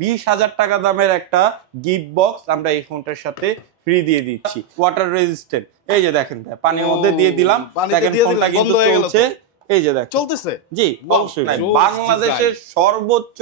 20,000 টাকা দামের একটা গিফট বক্স আমরা এই ফোনটার সাথে ফ্রি দিয়ে দিচ্ছি, ওয়াটার রেজিস্ট্যান্ট। এই যে দেখেন ভাই, পানির মধ্যে দিয়ে দিলাম, দেখেন ফোনটা কিন্তু চলছে। এই যে দেখেন চলতেছে। জি অবশ্যই ভাই, বাংলাদেশের সর্বোচ্চ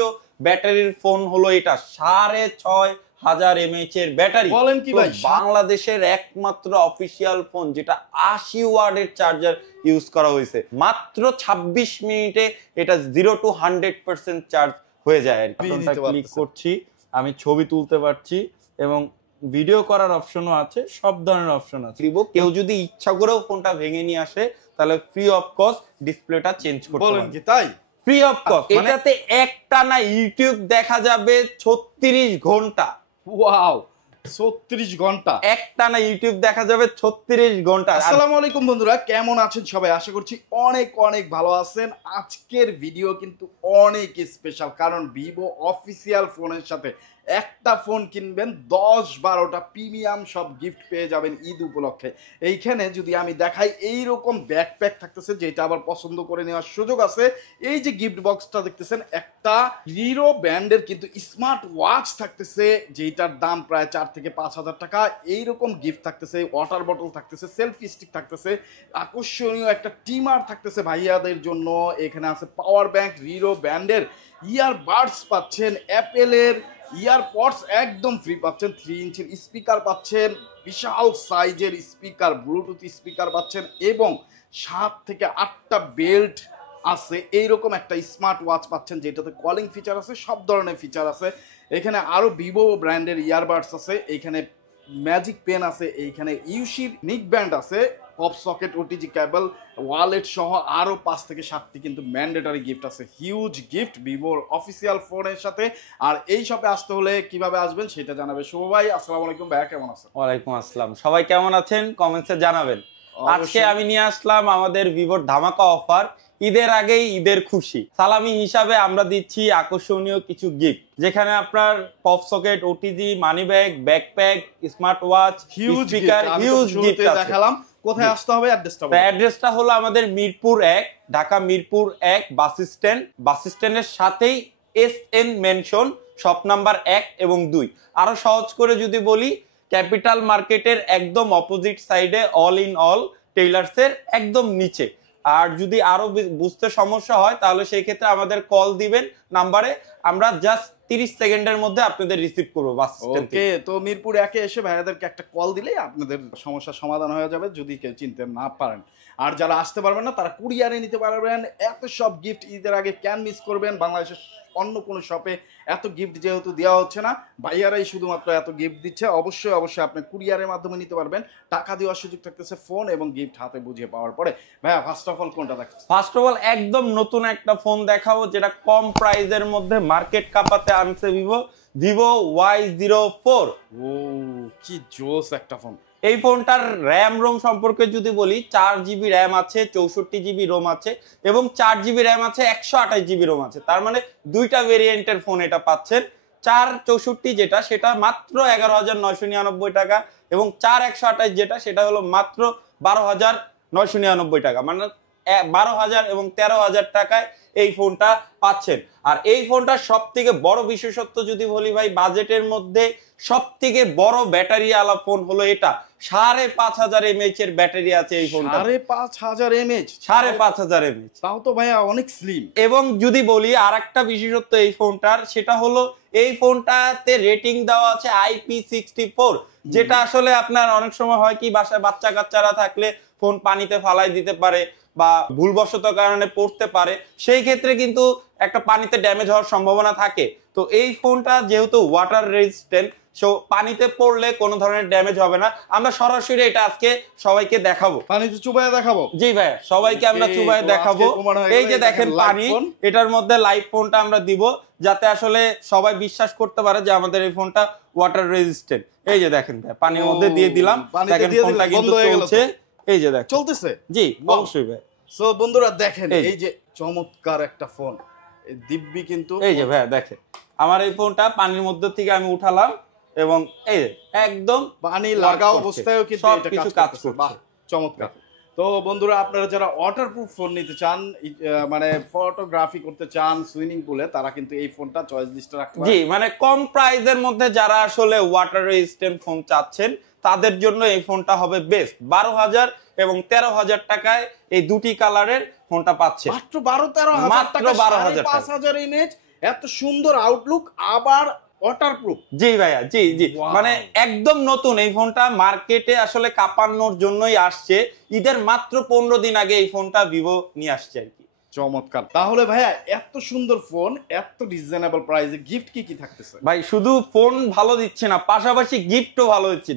ব্যাটারির ফোন হলো এটা, 6,500 mAh এর ব্যাটারি। বলেন কি ভাই, বাংলাদেশের একমাত্র অফিসিয়াল ফোন যেটা 80 ওয়াটের চার্জার ইউজ করা হয়েছে। মাত্র 26 মিনিটে এটা 0 to 100% চার্জ হয়ে যায়। ফোনটা ক্লিক করছি, আমি ছবি তুলতে পারছি এবং ভিডিও করার অপশনও আছে, সব ধরনের অপশন আছে। কেউ যদি ইচ্ছা করেও ফোনটা ভেঙে নিয়ে আসে তাহলে ফ্রি অফ কস্ট ডিসপ্লেটা চেঞ্জ করতে পারবেন। বলেন কি তাই? ফ্রি অফ কস্ট, এটাতে একটানা ইউটিউব দেখা যাবে 36 ঘন্টা। ওয়াও, 36 ঘন্টা একটানা ইউটিউব দেখা যাবে 36 ঘন্টা। আসসালামু আলাইকুম বন্ধুরা, কেমন আছেন সবাই? আশা করছি অনেক অনেক ভালো আছেন। আজকের ভিডিও কিন্তু অনেক স্পেশাল, কারণ ভিভো অফিসিয়াল ফোনের সাথে একটা ফোন কিনবেন 10-12টা প্রিমিয়াম সব গিফট পেয়ে যাবেন ঈদ উপলক্ষে। এইখানে যদি আমি দেখাই, এইরকম ব্যাকপ্যাক থাকতেছে, যেটা আবার পছন্দ করে নেওয়ার সুযোগ আছে। এই যে গিফট বক্সটা দেখতেছেন, একটা হিরো ব্র্যান্ডের কিন্তু স্মার্ট ওয়াচ থাকতেছে, যেটার দাম প্রায় 4 থেকে 5,000 টাকা। এইরকম গিফট থাকতেছে, ওয়াটার বটল থাকতেছে, সেলফি স্টিক থাকতেছে, আকর্ষণীয় একটা টিমার থাকতেছে ভাইয়াদের জন্য। এখানে আছে পাওয়ার ব্যাংক, হিরো ব্র্যান্ডের ইয়ারবাডস পাচ্ছেন, অ্যাপেলের ইয়ারপডস একদম ফ্রি পাচ্ছেন, 3 ইঞ্চির স্পিকার পাচ্ছেন, বিশাল সাইজের স্পিকার, ব্লুটুথ স্পিকার পাচ্ছেন এবং 7 থেকে 8টা বেল্ট আছে। এইরকম একটা স্মার্ট ওয়াচ পাচ্ছেন, যেটাতে কলিং ফিচার আছে, সব ধরনের ফিচার আছে। এখানে আরো ভিভো ব্র্যান্ডের ইয়ারবাডস আছে, এইখানে ম্যাজিক পেন আছে, এইখানে ইউসির নিক ব্যান্ড আছে, পপ সকেট, ওটিজি কেবল, ওয়ালেট সহ আরো 5 থেকে 7টি কিন্তু ম্যান্ডেটরি গিফট আছে। হিউজ গিফট ভিভোর অফিসিয়াল ফোনের সাথে। আর এই শপে আসতে হলে কিভাবে আসবেন সেটা জানাবে শুভ ভাই। আসসালামু আলাইকুম ভাইয়া, কেমন আছেন? ওয়ালাইকুম আসসালাম, সবাই কেমন আছেন কমেন্টসে জানাবেন। আজকে আমি নিয়ে আসলাম আমাদের ভিভোর ধামাকা অফার। ঈদের আগেই ঈদের খুশি, সালামি হিসাবে আমরা দিচ্ছি আকর্ষণীয় কিছু গিফট, যেখানে আপনার pop socket, OTG, money bag, backpack, smart watch, speaker, huge gift দেখালাম। কোথায় আসতে হবে? অ্যাড্রেসটা হলো আমাদের মিরপুর 1, ঢাকা মিরপুর 1 বাস স্ট্যান্ড। বাস স্ট্যান্ডের সাথেই SN মেনশন, শপ নাম্বার 1 এবং 2। আরো সহজ করে যদি বলি, ক্যাপিটাল মার্কেটের একদম অপোজিট সাইডে অল ইন অল টেইলার্সের একদম নিচে। আর যদি আরো বুঝতে সমস্যা হয় তাহলে সেই ক্ষেত্রে আমাদের কল দিবেন নাম্বারে, আমরা জাস্ট 30 সেকেন্ডের মধ্যে আপনাদের রিসিভ করবো বাস স্ট্যান্ড থেকে। ওকে, তো মিরপুর 1 এসে ভাইয়াদেরকে একটা কল দিলেই আপনাদের সমস্যার সমাধান হয়ে যাবে, যদি কেউ চিনতে না পারেন। আর যারা আসতে পারবেন না তারা কুরিয়ারে নিতে পারবেন। এত সব গিফট ঈদের আগে কেন মিস করবেন? বাংলাদেশের অন্য কোনো শপে এত গিফট যেহেতু দেওয়া হচ্ছে না, ভাইয়ারাই শুধুমাত্র এত গিফট দিচ্ছে। অবশ্যই অবশ্যই আপনি কুরিয়ারের মাধ্যমে নিতে পারবেন, টাকা দেওয়ার সুযোগ থাকতেছে ফোন এবং গিফট হাতে বুঝিয়ে পাওয়ার পরে। ভাইয়া ফার্স্ট অফ অল কোনটা দেখাচ্ছেন? ফার্স্ট অফ অল একদম নতুন একটা ফোন দেখাবো, যেটা কম প্রাইসের মধ্যে মার্কেট কাঁপাতে আনছে ভিভো Y04। ও কি জোস একটা ফোন! এই ফোনটার র্যাম রোম সম্পর্কে যদি বলি, 4GB র্যাম আছে, 64GB রোম আছে এবং 4GB র্যাম আছে, 128GB রোম আছে। তার মানে দুইটা ভেরিয়েন্টের ফোন এটা পাচ্ছেন। 464 যেটা সেটা মাত্র 11,999 টাকা এবং 4128 যেটা সেটা হলো মাত্র 12,999 টাকা। মানে 12,000 এবং 13,000 টাকায় এই ফোনটা পাচ্ছেন। আর এই ফোনটার সব থেকে বড় বিশেষত্ব যদি বলি ভাই, বাজেটের মধ্যে সব থেকে বড় ব্যাটারি আলা ফোন হলো এটা। 5,500 mAh এর ব্যাটারি আছে এই ফোনটা। 5,500 mAh? 5,500 mAh, তাও তো ভাইয়া অনেক স্লিম। এবং যদি বলি আর একটা বিশেষত্ব এই ফোনটার, সেটা হলো এই ফোনটাতে রেটিং দেওয়া আছে IP64, যেটা আসলে আপনার অনেক সময় হয় কি, বাসায় বাচ্চা কাচ্চারা থাকলে ফোন পানিতে ফালাই দিতে পারে বা ভুলবশত কারণে পড়তে পারে, সেই ক্ষেত্রে কিন্তু একটা পানিতে ড্যামেজ হওয়ার সম্ভাবনা থাকে। তো এই ফোনটা যেহেতু ওয়াটার রেজিস্ট্যান্ট, সো পানিতে পড়লে কোনো ধরনের ড্যামেজ হবে না। আমরা সরাসরি এটা আজকে সবাইকে দেখাবো, পানিতে চুবাইয়া দেখাবো। জি ভাই, সবাইকে আমরা চুবাইয়া দেখাবো। এই যে দেখেন পানি, এটার মধ্যে লাইভ ফোনটা আমরা দিব, যাতে আসলে সবাই বিশ্বাস করতে পারে যে আমাদের এই ফোনটা ওয়াটার রেজিস্ট্যান্ট। এই যে দেখেন ভাই, পানির মধ্যে দিয়ে দিলাম, দেখেন ফোনটা কিন্তু চলছে। এই যে দেখেন চলতেছে। জি অবশ্যই ভাই। সো বন্ধুরা দেখেন, এই যে চমৎকার একটা ফোন, দিব্যি কিন্তু। এই যে ভাই দেখেন, আমার এই ফোনটা পানির মধ্যে থেকে আমি উঠালাম এবং এই যে একদম পানি লাগা অবস্থায়ও কিন্তু সব কিছু কাজ করছে। বাহ, চমৎকার। তো তো বন্ধুরা, আপনারা যারা ওয়াটারপ্রুফ ফোন নিতে চান, মানে ফটোগ্রাফি করতে চান সুইমিং পুলে, তারা কিন্তু এই ফোনটা চয়েস লিস্টে রাখতে পারেন। জি, মানে কম প্রাইসের মধ্যে যারা আসলে ওয়াটার রেজিস্ট্যান্ট ফোন চাচ্ছেন তাদের জন্য এই ফোনটা হবে বেস্ট। 12,000 এবং 13,000 টাকায় এই দুটি কালারের ফোনটা পাচ্ছে। মাত্র 12-13,000 মাত্র টাকা, 12,000 টাকা। 5,000 ইমেজ, এত সুন্দর আউটলুক, আবার ওয়াটারপ্রুফ। জি ভাইয়া, জি জি, Wow. মানে একদম নতুন এই ফোনটা, মার্কেটে আসলে কাঁপানোর জন্যই আসছে। ঈদের মাত্র 15 দিন আগে এই ফোনটা ভিভো নিয়ে আসছে আর কি। চমৎকার। তাহলে ভাইয়া, এত সুন্দর ফোন, এত রিজনেবল প্রাইসে গিফট কি থাকতেছে? ভাই শুধু ফোন ভালো দিচ্ছে না, পাশাপাশি গিফটও ভালো দিচ্ছে।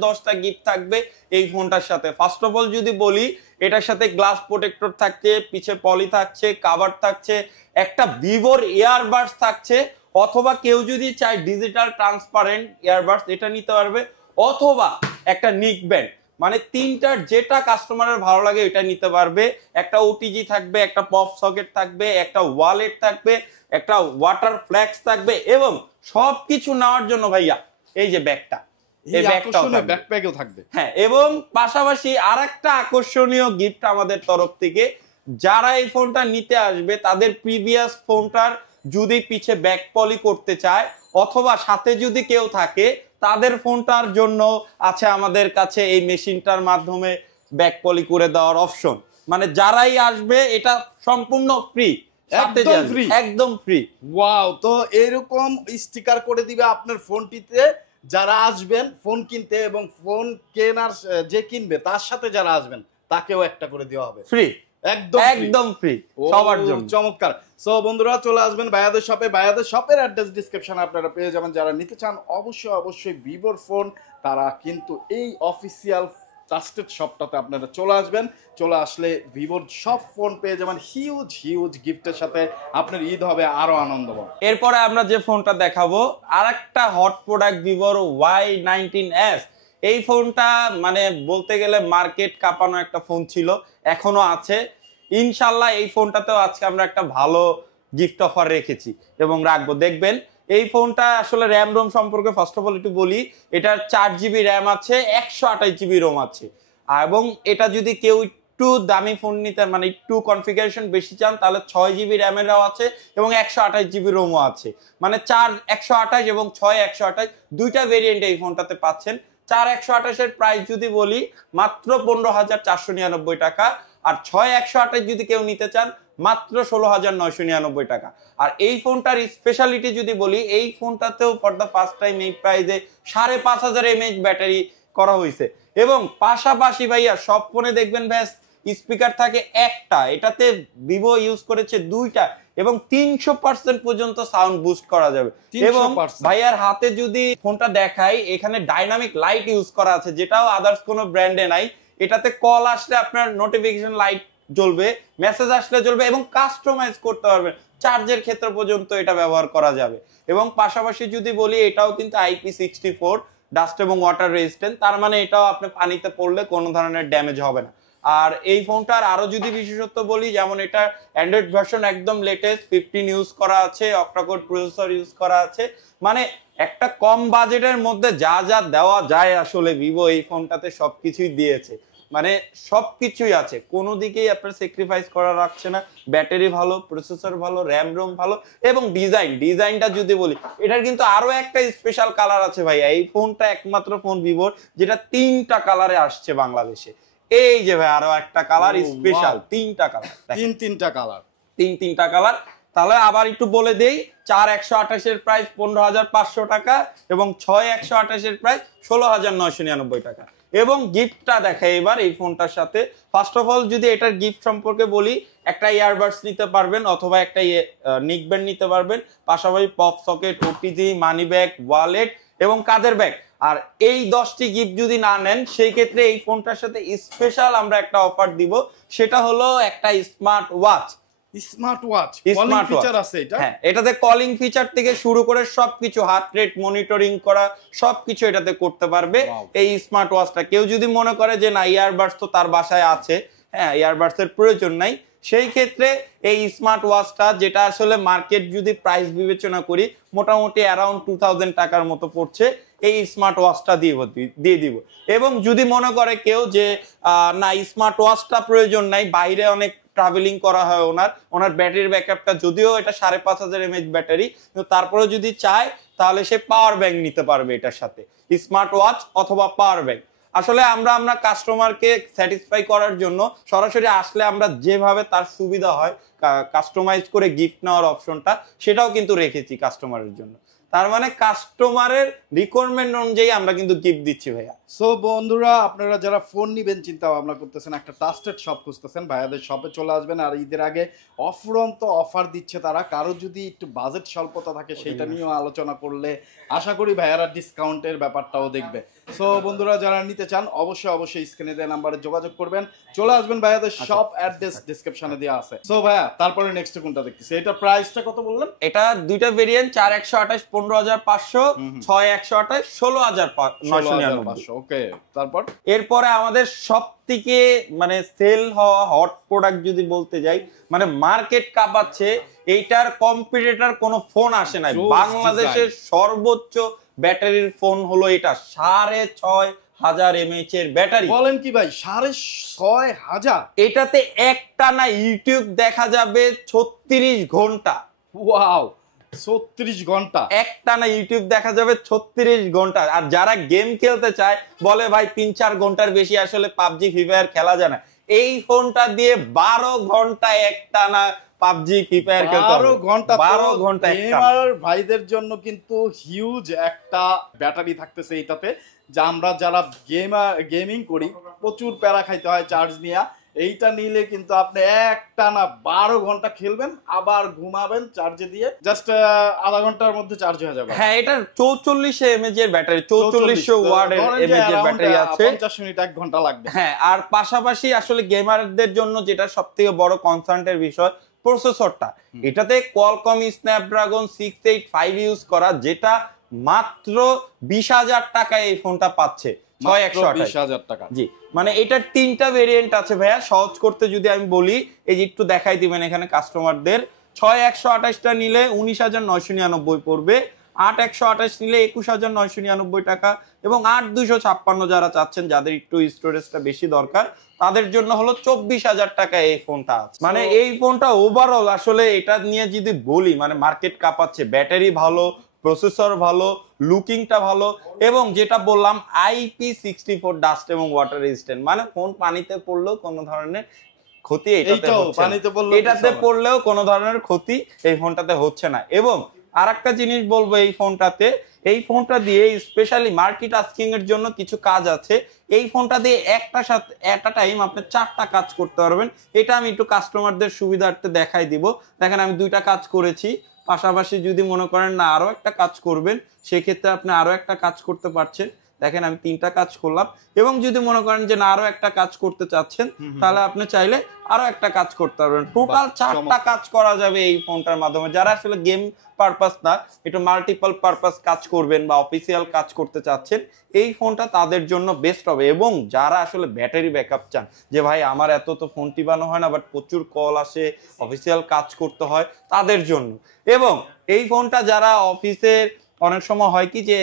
10টা গিফট থাকবে এই ফোনটার সাথে। ফার্স্ট অফ অল যদি বলি, এটার সাথে গ্লাস প্রোটেক্টর থাকছে, পিছে পলি থাকছে, কাভার থাকছে, একটা ভিভোর ইয়ারবাডস থাকছে, অথবা কেউ যদি চায় ডিজিটাল ট্রান্সপারেন্ট ইয়ারবাডস এটা নিতে পারবে, অথবা একটা নিক ব্যান্ড। মানে তিনটার যেটা কাস্টমারের ভালো লাগে এটা নিতে পারবে। একটা ওটিজি থাকবে, একটা পপ সকেট থাকবে, একটা ওয়ালেট থাকবে, একটা ওয়াটার ফ্ল্যাক্স থাকবে, এবং সবকিছু নেওয়ার জন্য ভাইয়া এই যে ব্যাগটা, এই ব্যাগটাও থাকবে, ব্যাকপ্যাকও থাকবে। হ্যাঁ। এবং পাশাপাশি আরেকটা আকর্ষণীয় গিফট আমাদের তরফ থেকে, যারা এই ফোনটা নিতে আসবে তাদের প্রিভিয়াস ফোনটার যদি পিছে ব্যাক পলি করতে চায়, অথবা সাথে যদি কেউ থাকে, তাদের ফোনটার জন্য আছে আমাদের কাছে এই মেশিনটার মাধ্যমে ব্যাক পলি করে দেওয়ার অপশন। মানে যারাই আসবে এটা সম্পূর্ণ ফ্রি, একদম ফ্রি, একদম ফ্রি। ওয়াও! তো এরকম স্টিকার করে দিবে আপনার ফোনটিতে যারা আসবেন ফোন কিনতে, এবং ফোন কেনার যে কিনবে তার সাথে যারা আসবেন তাকেও একটা করে দেওয়া হবে ফ্রি, একদম একদম ফ্রি সবার জন্য। চমৎকার। সো বন্ধুরা, চলে আসবেন ভাইয়াদের শপে। ভাইয়াদের শপের অ্যাড্রেস ডিসক্রিপশনে আপনারা পেয়ে যাবেন। যারা নিতে চান অবশ্যই ভিভোর ফোন, তারা কিন্তু এই অফিসিয়াল ট্রাস্টেড শপটাতে আপনারা চলে আসবেন। চলে আসলে ভিভোর সব ফোন পেয়ে যাবেন হিউজ গিফটের সাথে। আপনার ঈদ হবে আরো আনন্দময়। এরপরে আমরা যে ফোনটা দেখাবো, আরেকটা হট প্রোডাক্ট, ভিভোর Y19s। এই ফোনটা মানে বলতে গেলে মার্কেট কাঁপানো একটা ফোন ছিল, এখনো আছে। ইনশাল্লাহ এই ফোনটাতেও আজকে আমরা একটা ভালো গিফট অফার রেখেছি এবং রাখবো, দেখবেন। এই ফোনটা আসলে র্যাম রোম সম্পর্কে ফার্স্ট অফ অল একটু বলি। এটার 4GB র্যাম আছে, 128GB রোম আছে। এবং এটা যদি কেউ একটু দামি ফোন নিতে, মানে একটু কনফিগারেশন বেশি চান, তাহলে 6GB র্যামেরও আছে এবং 128GB রোমও আছে। মানে 4 128 এবং 6 128 দুইটা ভেরিয়েন্ট এই ফোনটাতে পাচ্ছেন। 4 128 এর প্রাইস যদি বলি মাত্র 15,499 টাকা, আর 6 128 যদি কেউ নিতে চান মাত্র 16,999 টাকা। আর এই ফোনটার স্পেশালিটি যদি বলি, এই ফোনটাতেও ফর দ্য ফার্স্ট টাইম এই প্রাইসে 5,500 mAh ব্যাটারি করা হয়েছে। এবং পাশাপাশি ভাইয়া সব ফোনে দেখবেন ব্যাস স্পিকার থাকে একটা, এটাতে ভিভো ইউজ করেছে দুইটা, এবং 300% পর্যন্ত সাউন্ড বুস্ট করা যাবে। এবং ভাইয়ার হাতে যদি ফোনটা দেখাই, এখানে ডাইনামিক লাইট ইউজ করা আছে, যেটাও আদার্স কোনো ব্র্যান্ডে নাই। এটাতে কল আসলে আপনার নোটিফিকেশন লাইট জ্বলবে, মেসেজ আসলে জ্বলবে, এবং কাস্টমাইজ করতে পারবেন। চার্জের ক্ষেত্রে পর্যন্ত এটা ব্যবহার করা যাবে। এবং পাশাপাশি যদি বলি, এটাও কিন্তু IP64 ডাস্ট এবং ওয়াটার রেজিস্ট্যান্ট, তার মানে এটাও আপনি পানিতে পড়লে কোনো ধরনের ড্যামেজ হবে না। আর এই ফোনটার আরো যদি বিশেষত্ব বলি, যেমন এটা অ্যান্ড্রয়েড ভার্সন একদম লেটেস্ট 15 ইউজ করা আছে, অক্টাকোর প্রসেসর ইউজ করা আছে। মানে একটা কম বাজেটের মধ্যে যা যা দেওয়া যায় আসলে ভিভো এই ফোনটাতে সবকিছুই দিয়েছে। মানে সবকিছুই আছে, কোনো দিকেই আপনার স্যাক্রিফাইস করা রাখছে না। ব্যাটারি ভালো, প্রসেসর ভালো, র্যাম রোম ভালো, এবং ডিজাইনটা যদি বলি, এটার কিন্তু আরো একটা স্পেশাল কালার আছে ভাইয়া। এই ফোনটা একমাত্র ফোন ভিভোর যেটা 3টা কালারে আসছে বাংলাদেশে। এই যে ভাই আরো একটা কালার স্পেশাল, 3টা কালার, তিনটা কালার, তিনটা কালার। তাহলে আবার একটু বলে দেই, 4 128 এর প্রাইস 15,500 টাকা, এবং 6 128 এর প্রাইস 16,999 টাকা। এবং গিফটটা দেখাই এবার এই ফোনটার সাথে। ফার্স্ট অফ অল যদি এটার গিফট সম্পর্কে বলি, একটা ইয়ারবাডস নিতে পারবেন, অথবা একটা নিক ব্যান্ড নিতে পারবেন, পাশাপাশি pop socket, OTG, money bag, wallet এবং কাঁধের ব্যাগ। আর এই 10টি গিফট যদি না নেন, সেই ক্ষেত্রে এই ফোনটার সাথে স্পেশাল আমরা একটা অফার দিব, সেটা হলো একটা স্মার্ট ওয়াচ। কলিং ফিচার আছে এটা। হ্যাঁ, এটাতে কলিং ফিচার থেকে শুরু করে সবকিছু, হার্ট রেট মনিটরিং করা সবকিছু এটাতে করতে পারবে এই স্মার্ট ওয়াচটা। কেউ যদি মনে করে যে না, ইয়ারবাডস তো তার বাসায় আছে, হ্যাঁ ইয়ারবাডস এর প্রয়োজন নাই, সেই ক্ষেত্রে এই স্মার্ট ওয়াচটা, যেটা আসলে মার্কেট যদি প্রাইস বিবেচনা করি মোটামুটি অ্যারাউন্ড 2000 টাকার মতো পড়ছে, এই স্মার্ট ওয়াচটা দিয়ে দিব। এবং যদি মনে করে কেউ যে না স্মার্ট ওয়াচটা প্রয়োজন নাই, বাইরে অনেক ট্রাভেলিং করা হয়, ওনার ব্যাটারির ব্যাকআপটা যদিও এটা 5500 mAh ব্যাটারি, কিন্তু তারপরে যদি চায় তাহলে সে পাওয়ার ব্যাংক নিতে পারবে এটার সাথে, স্মার্ট ওয়াচ অথবা পাওয়ার ব্যাংক। আসলে আমরা কাস্টমারকে স্যাটিসফাই করার জন্য সরাসরি আসলে আমরা যেভাবে তার সুবিধা হয় কাস্টমাইজ করে গিফট নেওয়ার অপশনটা সেটাও কিন্তু রেখেছি কাস্টমারের জন্য। তার মানে কাস্টমারের রিকোয়ারমেন্ট অনুযায়ী আমরা কিন্তু গিফট দিচ্ছি ভাইয়া। সো বন্ধুরা, আপনারা যারা ফোন নিবেন চিন্তা ভাবনা করতেছেন, একটা ট্রাস্টেড শপ খুঁজতেছেন, ভাইয়াদের শপে চলে আসবেন। আর ঈদের আগে অফুরন্ত অফার দিচ্ছে তারা। কারো যদি একটু বাজেট স্বল্পতা থাকে সেটা নিয়েও আলোচনা করলে আশা করি ভাইয়ারা ডিসকাউন্টের ব্যাপারটাও দেখবে। সো বন্ধুরা, যারা নিতে চান অবশ্যই স্ক্রিনে দেওয়া নাম্বারে যোগাযোগ করবেন, চলে আসবেন। ভাইয়াদের শপ অ্যাড্রেস ডেসক্রিপশনে দেওয়া আছে। সো ভাইয়া, তারপরে নেক্সট কোনটা দেখতেছি? এটা প্রাইসটা কত বললেন? এটা দুইটা ভেরিয়েন্ট, 4128 15500, 6128 16999। ওকে, তারপর এরপরে আমাদের সব থেকে মানে সেল হওয়া হট প্রোডাক্ট যদি বলতে যাই, মানে মার্কেট কাঁপাচ্ছে, এইটার কম্পিটিটর কোনো ফোন আসে নাই। বাংলাদেশের সর্বোচ্চ ব্যাটারির ফোন হলো এটা, 6500 mAh এর ব্যাটারি। বলেন কি ভাই, 6500? এটাতে একটানা ইউটিউব দেখা যাবে 36 ঘন্টা। ওয়াও, 36 ঘন্টা একটানা ইউটিউব দেখা যাবে 36 ঘন্টা। আর যারা গেম খেলতে চায়, বলে ভাই 3-4 ঘন্টার বেশি আসলে পাবজি ফ্রি ফায়ার খেলা যায় না, এই ফোনটা দিয়ে 12 ঘন্টা একটানা পাবজি ফ্রি ফায়ার খেলতে হবে। 12 ঘন্টা গেমার ভাইদের জন্য কিন্তু হিউজ একটা ব্যাটারি থাকতেছে এটাতে, যা আমরা যারা গেমিং করি প্রচুর প্যারা খাইতে হয় চার্জ নিয়ে। এইটা নিলে কিন্তু আপনি একটানা 12 ঘন্টা খেলবেন, আবার ঘুমাবেন চার্জে দিয়ে, জাস্ট আধা ঘন্টার মধ্যে চার্জ হয়ে যাবে। হ্যাঁ, এটা 4400 mAh এর ব্যাটারি, 4400 ওয়াট এর ব্যাটারি আছে। 50 মিনিট 1 ঘন্টা লাগবে। হ্যাঁ, আর পাশাপাশি আসলে গেমারদের জন্য যেটা সবথেকে বড় কনসার্নের বিষয়, প্রসেসরটা। এটাতে কোয়ালকম স্ন্যাপড্রাগন 685 ইউজ করা, যেটা মাত্র 20,000 টাকায় এই ফোনটা পাচ্ছে। 6128 টাকা। জি, মানে এটার 3টা ভেরিয়েন্ট আছে ভাইয়া। সহজ করতে যদি আমি বলি, এই যে একটু দেখাই দিবেন এখানে কাস্টমারদের, 6128টা নিলে 19,999 পড়বে, 8128 নিলে 21,999 টাকা, এবং 8256 যারা চাচ্ছেন, যাদের একটু স্টোরেজটা বেশি দরকার, তাদের জন্য হলো 24,000 টাকা এই ফোনটা আছে। মানে এই ফোনটা ওভারঅল আসলে এটা নিয়ে যদি বলি, মানে মার্কেট কাঁপাচ্ছে। ব্যাটারি ভালো, প্রসেসর ভালো, লুকিংটা ভালো, এবং যেটা বললাম IP64 ডাস্ট এবং ওয়াটার রেজিস্ট্যান্ট, মানে ফোন পানিতে পড়লেও কোনো ধরনের ক্ষতি এটাতে পড়লেও কোনো ধরনের ক্ষতি এই ফোনটাতে হচ্ছে না। এবং আরেকটা জিনিস বলবো, এই ফোনটা দিয়ে স্পেশালি মাল্টিটাস্কিং এর জন্য কিছু কাজ আছে। এই ফোনটা দিয়ে একটা টাইম আপনি 4টা কাজ করতে পারবেন। এটা আমি একটু কাস্টমারদের সুবিধার্থে দেখাই দিব। দেখেন, আমি 2টা কাজ করেছি। পাশাপাশি যদি মনে করেন না আরো একটা কাজ করবেন, সেক্ষেত্রে আপনি আরো একটা কাজ করতে পারছেন। দেখেন, আমি 3টা কাজ করলাম। এবং যদি মনে করেন যে না আরো একটা কাজ করতে চাচ্ছেন, তাহলে আপনি চাইলে আরো একটা কাজ করতে পারবেন। টোটাল 4টা কাজ করা যাবে এই ফোনটার মাধ্যমে। যারা আসলে গেম পারপাস না, একটু মাল্টিপল পারপাস কাজ করবেন বা অফিসিয়াল কাজ করতে চাচ্ছেন, এই ফোনটা তাদের জন্য বেস্ট হবে। এবং যারা আসলে ব্যাটারি ব্যাকআপ চান, যে ভাই আমার এত তো ফোন টিপানো হয় না, বাট প্রচুর কল আসে, অফিসিয়াল কাজ করতে হয়, তাদের জন্য। এবং এই ফোনটা যারা অফিসের অনেক সময় হয় কি যে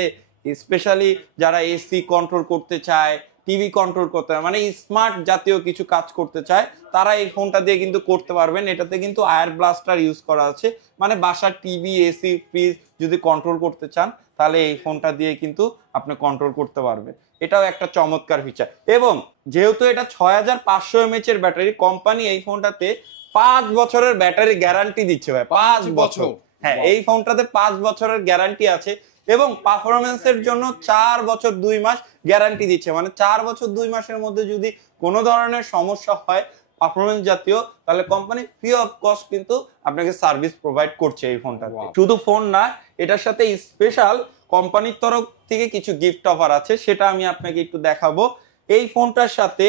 স্পেশালি যারা এসি কন্ট্রোল করতে চায়, টিভি কন্ট্রোল করতে হয়, মানে স্মার্ট জাতীয় কিছু কাজ করতে চায়, তারা এই ফোনটা দিয়ে কিন্তু করতে পারবেন। এটাতে কিন্তু আয়ার ব্লাস্টার ইউজ করা আছে, মানে বাসার টিভি, এসি, ফ্রিজ যদি কন্ট্রোল করতে চান, তাহলে এই ফোনটা দিয়ে কিন্তু আপনি কন্ট্রোল করতে পারবেন। এটাও একটা চমৎকার ফিচার। এবং যেহেতু এটা 6500 mAh এর ব্যাটারি, কোম্পানি এই ফোনটাতে 5 বছরের ব্যাটারি গ্যারান্টি দিচ্ছে ভাই। 5 বছর। হ্যাঁ, এই ফোনটাতে 5 বছরের গ্যারান্টি আছে। এবং পারফরমেন্সের জন্য 4 বছর 2 মাস গ্যারান্টি দিচ্ছে। মানে 4 বছর 2 মাসের মধ্যে যদি কোনো ধরনের সমস্যা হয় পারফরমেন্স জাতীয়, তাহলে কোম্পানি ফ্রি অফ কস্ট কিন্তু আপনাকে সার্ভিস প্রোভাইড করছে এই ফোনটা। শুধু ফোন না, এটার সাথে স্পেশাল কোম্পানির তরফ থেকে কিছু গিফট অফার আছে, সেটা আমি আপনাকে একটু দেখাবো। এই ফোনটার সাথে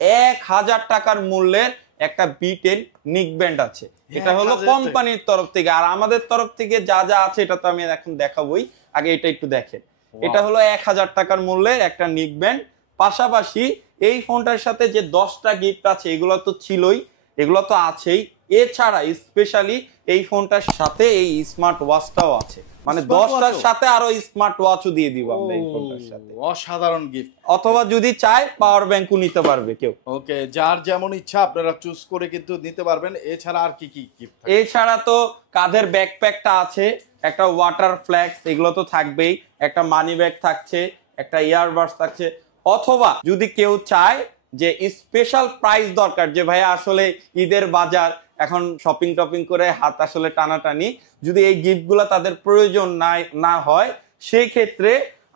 1000 টাকার মূল্যের একটা B10 নিক ব্যান্ড আছে। এটা হলো কোম্পানির তরফ থেকে। আর আমাদের তরফ থেকে যা যা আছে এটা তো আমি এখন দেখাবোই, আগে এটা একটু দেখেন। এটা হলো 1000 টাকার মূল্যের একটা নিক ব্যান্ড। পাশাপাশি এই ফোনটার সাথে যে 10টা গিফট আছে, এগুলো তো ছিলই, এগুলো তো আছেই। এছাড়া স্পেশালি এই ফোনটার সাথে এই স্মার্ট ওয়াচটাও আছে। মানে Smart 10টার watch ও? সাথে আরো স্মার্ট ওয়াচও দিয়ে দিব আমরা এই ফোনটার সাথে। অসাধারণ গিফট। অথবা যদি চায় পাওয়ার ব্যাংকও নিতে পারবে কেউ। ওকে, যার যেমন ইচ্ছা আপনারা চুজ করে কিন্তু নিতে পারবেন। এছাড়া আর কি কি গিফট? এছাড়া তো কাঁধের ব্যাকপ্যাকটা আছে, একটা ওয়াটার ফ্ল্যাক্স, এগুলো তো থাকবেই, একটা মানি ব্যাগ থাকছে, একটা ইয়ারবাডস থাকছে। অথবা যদি কেউ চায় যে স্পেশাল প্রাইস দরকার, যে ভাইয়া আসলে ঈদের বাজার এখন শপিং টপিং করে হাত আসলে টানাটানি, যদি এই গিফটগুলো তাদের প্রয়োজন না হয়, সেই ক্ষেত্রে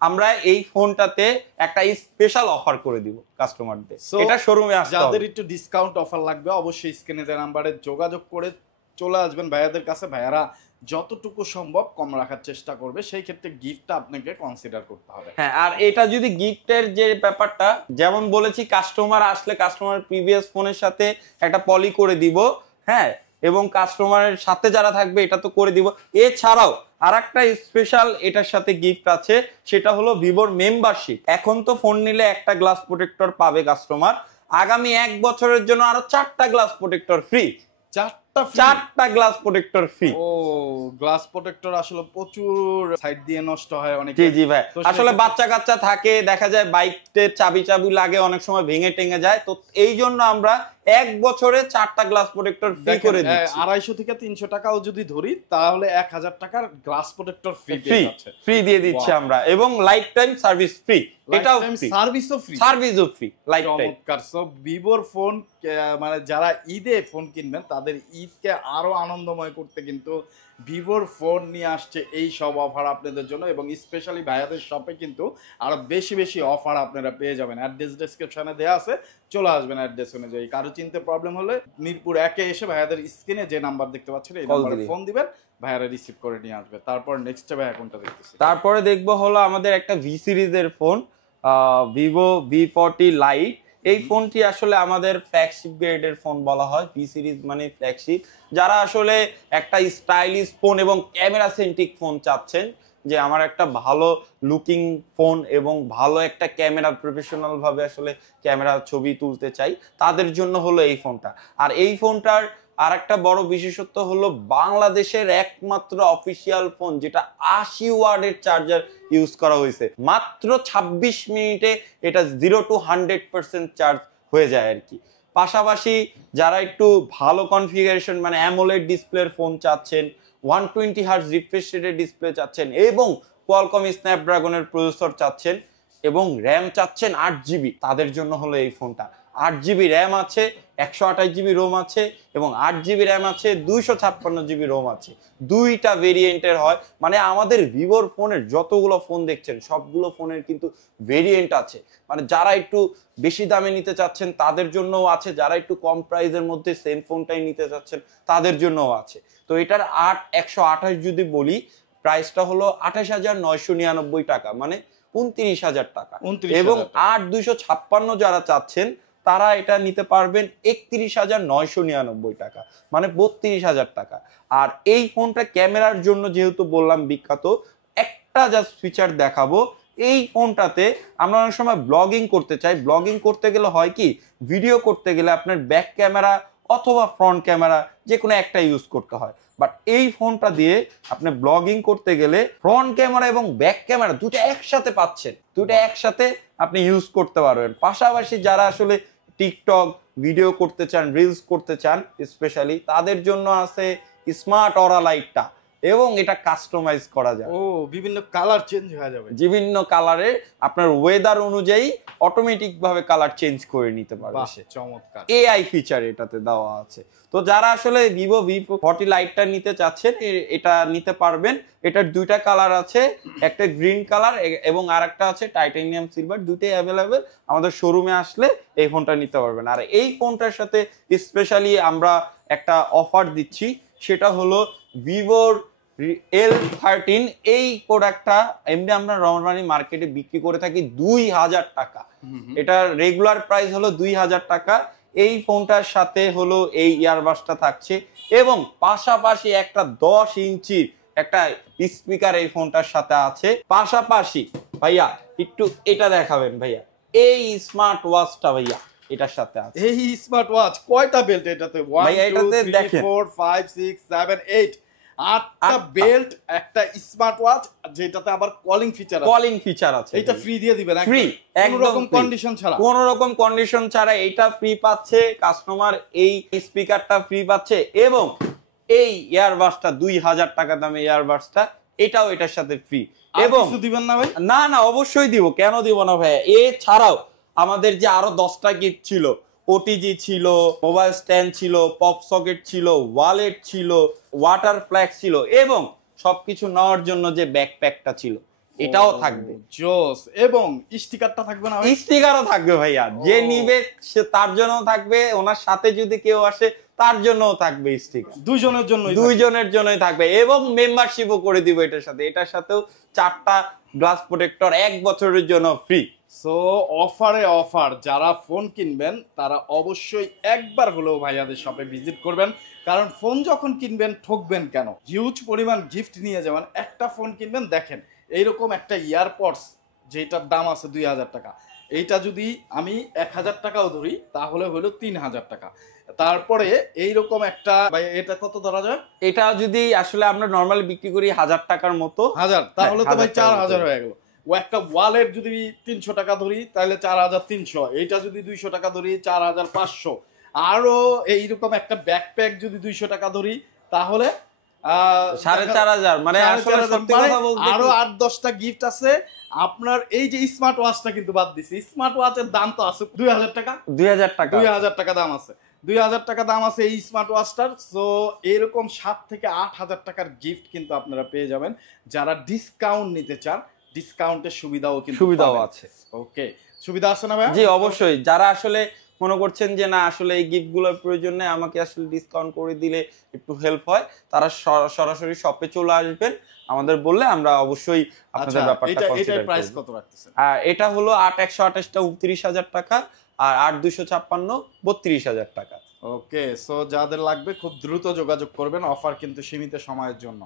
আমরা এই ফোনটাতে একটা স্পেশাল অফার করে দিব কাস্টমারদের। এটা শোরুমে আসতে হবে। যাদের একটু ডিসকাউন্ট অফার লাগবে অবশ্যই স্ক্রিনে দেওয়া নাম্বারে যোগাযোগ করে চলে আসবেন ভাইয়াদের কাছে। ভাইয়ারা যতটুকু সম্ভব কম রাখার চেষ্টা করবে, সেই ক্ষেত্রে গিফটটা আপনাকে কনসিডার করতে হবে। হ্যাঁ, আর এটা যদি গিফটের যে ব্যাপারটা, যেমন বলেছি কাস্টমার আসলে কাস্টমার প্রিভিয়াস ফোনের সাথে একটা পলি করে দিব, হ্যাঁ, এবং কাস্টমারের সাথে যারা থাকবে এটা তো করে দিব। এছাড়াও আর একটা স্পেশাল এটার সাথে গিফট আছে, সেটা হলো ভিভোর মেম্বারশিপ। এখন তো ফোন নিলে একটা গ্লাস প্রোটেক্টর পাবে কাস্টমার, আগামী 1 বছরের জন্য আরো 4টা গ্লাস প্রোটেক্টর ফ্রি। 4টা গ্লাস প্রোটেক্টর ফ্রি। ও, গ্লাস প্রোটেক্টর আসলে প্রচুর সাইড দিয়ে নষ্ট হয় অনেক। জি জি ভাই, আসলে বাচ্চা কাচ্চা থাকে, দেখা যায় বাইকের চাবি লাগে, অনেক সময় ভেঙে টেঙে যায়, তো এই জন্য আমরা 1 বছরে 4টা গ্লাস প্রোটেক্টর ফ্রি করে দিচ্ছি। 250 থেকে 300 টাকাও যদি ধরি তাহলে 1000 টাকার গ্লাস প্রোটেক্টর ফ্রি ফ্রি দিয়ে দিচ্ছি আমরা, এবং লাইফ টাইম সার্ভিস ফ্রি। এটাও সার্ভিসও ফ্রি, সার্ভিসও ফ্রি লাইফ টাইম। চমৎকার। সো ভিভোর ফোন মানে যারা ঈদে ফোন কিনবেন তাদের ঈদকে আরো আনন্দময় করতে কিন্তু ভিভোর ফোন নিয়ে আসছে এই সব অফার আপনাদের জন্য, এবং স্পেশালি ভাইয়াদের শপে কিন্তু আরো বেশি বেশি অফার আপনারা পেয়ে যাবেন। অ্যাড্রেস ডেসক্রিপশনে দেওয়া আছে, চলে আসবেন অ্যাড্রেস অনুযায়ী। কারো চিনতে প্রবলেম হলে মিরপুর 1-এ এসে ভাইয়াদের স্ক্রিনে যে নাম্বার দেখতে পাচ্ছেন এই নাম্বারে ফোন দিবেন, ভাইয়ারা রিসিভ করে নিয়ে আসবে। তারপর নেক্সট ভাইয়া কোনটা দেখতেছি? তারপরে দেখবো হলো আমাদের একটা ভি সিরিজের ফোন, ভিভো V40 লাইট। এই ফোনটি আসলে আমাদের ফ্ল্যাগশিপ গ্রেডের ফোন বলা হয়। ভি সিরিজ মানে ফ্ল্যাগশিপ। যারা আসলে একটা স্টাইলিশ ফোন এবং ক্যামেরা সেন্ট্রিক ফোন চাচ্ছেন, যে আমার একটা ভালো লুকিং ফোন এবং ভালো একটা ক্যামেরা, প্রফেশনাল ভাবে আসলে ক্যামেরা ছবি তুলতে চাই, তাদের জন্য হলো এই ফোনটা। আর এই ফোনটার আর একটা বড় বিশেষত্ব হলো বাংলাদেশের একমাত্র অফিসিয়াল ফোন যেটা 80 ওয়াটের চার্জার ইউজ করা হয়েছে। মাত্র 26 মিনিটে এটা 0 to 100% চার্জ হয়ে যায় আর কি। পাশাপাশি যারা একটু ভালো কনফিগারেশন মানে অ্যামোলেড ডিসপ্লের ফোন চাচ্ছেন, 120 হার্টজ রিফ্রেশ রেটের ডিসপ্লে চাচ্ছেন, এবং কোয়ালকম স্ন্যাপড্রাগনের প্রসেসর চাচ্ছেন, এবং র্যাম চাচ্ছেন 8GB, তাদের জন্য হলো এই ফোনটা। 8GB র্যাম আছে, 128GB রোম আছে, এবং 8GB র্যাম আছে, 256GB রোম আছে। দুইটা ভেরিয়েন্টের হয়, মানে আমাদের ভিভোর ফোনের যতগুলো ফোন দেখছেন সবগুলো ফোনের কিন্তু ভেরিয়েন্ট আছে। মানে যারা একটু বেশি দামে নিতে চাচ্ছেন তাদের জন্যও আছে, যারা একটু কম প্রাইসের মধ্যে সেম ফোনটাই নিতে চাচ্ছেন তাদের জন্যও আছে। তো এটার 128 যদি বলি, প্রাইসটা হলো 28,999 টাকা, মানে 29,000 টাকা। এবং 8,256 যারা চাচ্ছেন তারা এটা নিতে পারবেন 31,999 টাকা, মানে 32,000 টাকা। আর এই ফোনটা ক্যামেরার জন্য যেহেতু বললাম বিখ্যাত, একটা জাস্ট ফিচার দেখাবো। এই ফোনটাতে আমরা অনেক সময় ব্লগিং করতে চাই, ব্লগিং করতে গেলে হয় কি, ভিডিও করতে গেলে আপনার ব্যাক ক্যামেরা অথবা ফ্রন্ট ক্যামেরা যে কোনো একটা ইউজ করতে হয়। বাট এই ফোনটা দিয়ে আপনি ব্লগিং করতে গেলে ফ্রন্ট ক্যামেরা এবং ব্যাক ক্যামেরা দুটো একসাথে পাচ্ছেন, দুটো একসাথে আপনি ইউজ করতে পারবেন। পাশাপাশি যারা আসলে টিকটক ভিডিও করতে চান, রিলস করতে চান, স্পেশালি তাদের জন্য আছে স্মার্ট অরা লাইটটা, এবং এটা কাস্টমাইজ করা যায়। ও, বিভিন্ন কালার চেঞ্জ হয়ে যাবে, বিভিন্ন কালারে আপনার ওয়েদার অনুযায়ী অটোমেটিক ভাবে কালার চেঞ্জ করে নিতে পারবে সে। চমৎকার এআই ফিচার এটাতে দেওয়া আছে। তো যারা আসলে ভিভো V40 লাইটটা নিতে চাচ্ছেন এটা নিতে পারবেন। এটার দুইটা কালার আছে, একটা গ্রিন কালার এবং আরেকটা আছে টাইটানিয়াম সিলভার, দুইটাই অ্যাভেলেবেল। আমাদের শোরুমে আসলে এই ফোনটা নিতে পারবেন। আর এই ফোনটার সাথে স্পেশালি আমরা একটা অফার দিচ্ছি, সেটা হলো ভিভোর L13। এই প্রোডাক্টটা এমনি আমরা নরমালি মার্কেটে বিক্রি করে থাকি 2,000 টাকা। এটা রেগুলার প্রাইস হলো 2,000 টাকা। এই ফোনটার সাথে হলো এই ইয়ারবাডসটা থাকছে, এবং পাশাপাশি একটা 10 ইঞ্চির একটা স্পিকার এই ফোনটার সাথে আছে। পাশাপাশি ভাইয়া একটু এটা দেখাবেন ভাইয়া, এই স্মার্ট ওয়াচটা ভাইয়া এটার সাথে আছে। এই স্মার্ট ওয়াচ কয়টা বেল্ট এটাতে? 1 ভাইয়া 2 এটাতে 3 দেখেন 4 5 6 7 8 8টা বেল্ট, একটা স্মার্ট ওয়াচ, যেটাতে আবার কলিং ফিচার আছে। এটা ফ্রি দিয়ে দিবেন ফ্রি, কোনো রকম কন্ডিশন ছাড়া। কোনো রকম কন্ডিশন ছাড়া এটা ফ্রি পাচ্ছে কাস্টমার, এই স্পিকারটা ফ্রি পাচ্ছে এবং এই ইয়ারবাডসটা 2000 টাকা দামে ইয়ারবাডসটা এটাও এটার সাথে ফ্রি। এবং কিছু দিবেন না ভাই? না না, অবশ্যই দিব, কেন দিব না ভাই। এছাড়াও আমাদের যে আরো 10টা গিফট ছিল, ওটিজি ছিল, মোবাইল স্ট্যান্ড ছিল, পপ সকেট ছিল, ওয়ালেট ছিল, ওয়াটার ফ্ল্যাক্স ছিল এবং সবকিছু নেওয়ার জন্য যে ব্যাকপ্যাকটা ছিল এটাও থাকবে। জোস। এবং স্টিকারটা থাকবে না ভাই? স্টিকারও থাকবে ভাইয়া, যে নিবে সে তার জন্য থাকবে, ওনার সাথে যদি কেউ আসে তার জন্যও থাকবে স্টিকার। দুইজনের জন্যই থাকবে এবং মেম্বারশিপও করে দিব এটার সাথে। এটার সাথেও 4টা গ্লাস প্রোটেক্টর 1 বছরের জন্য ফ্রি। সো অফারে অফার, যারা ফোন কিনবেন তারা অবশ্যই একবার হলেও ভাইয়াদের শপে ভিজিট করবেন, কারণ ফোন যখন কিনবেন ঠকবেন কেন, হিউজ পরিমাণ গিফট নিয়ে যাবেন। একটা ফোন কিনবেন, দেখেন এইরকম একটা ইয়ারপডস যেটার দাম আছে 2000 টাকা, এইটা যদি আমি 1000 টাকাও ধরি তাহলে হলো 3000 টাকা। তারপরে এইরকম একটা, ভাই এটা কত ধরা যায়? এটা যদি আসলে আমরা নরমালি বিক্রি করি 1000 টাকার মতো, তাহলে তো ভাই 4000 হয়ে গেল। ও একটা ওয়ালেট যদি 300 টাকা ধরি তাহলে 4300, এইটা যদি 200 টাকা ধরি 4500, আরো এইরকম একটা ব্যাকপ্যাক যদি 200 টাকা ধরি তাহলে 4500। মানে আসলে সত্যি কথা বলতে আরো 8-10টা গিফট আছে। আপনার এই যে স্মার্ট ওয়াচটা কিন্তু বাদ দিছি, স্মার্ট ওয়াচের দাম তো আছে 2000 টাকা, 2000 টাকা দাম আছে, 2000 টাকা দাম আছে এই স্মার্ট ওয়াচটার। সো এরকম 7 থেকে 8000 টাকার গিফট কিন্তু আপনারা পেয়ে যাবেন। যারা ডিসকাউন্ট নিতে চান, ডিসকাউন্টের সুবিধাও আছে। ওকে, সুবিধা আছে না ভাই? জি অবশ্যই। যারা আসলে মনে করছেন যে না আসলে এই গিফটগুলোর প্রয়োজন নেই, আমাকে আসলে ডিসকাউন্ট করে দিলে একটু হেল্প হয়, তারা সরাসরি শপে চলে আসবেন, আমাদের বললে আমরা অবশ্যই আপনাদের ব্যাপারটা কনসিডার করব। প্রাইস কত রাখতেছেন? এটা হলো 8128টা 29000 টাকা আর 8256 32000 টাকা। ওকে, সো যাদের লাগবে খুব দ্রুত যোগাযোগ করবেন, অফার কিন্তু সীমিত সময়ের জন্য।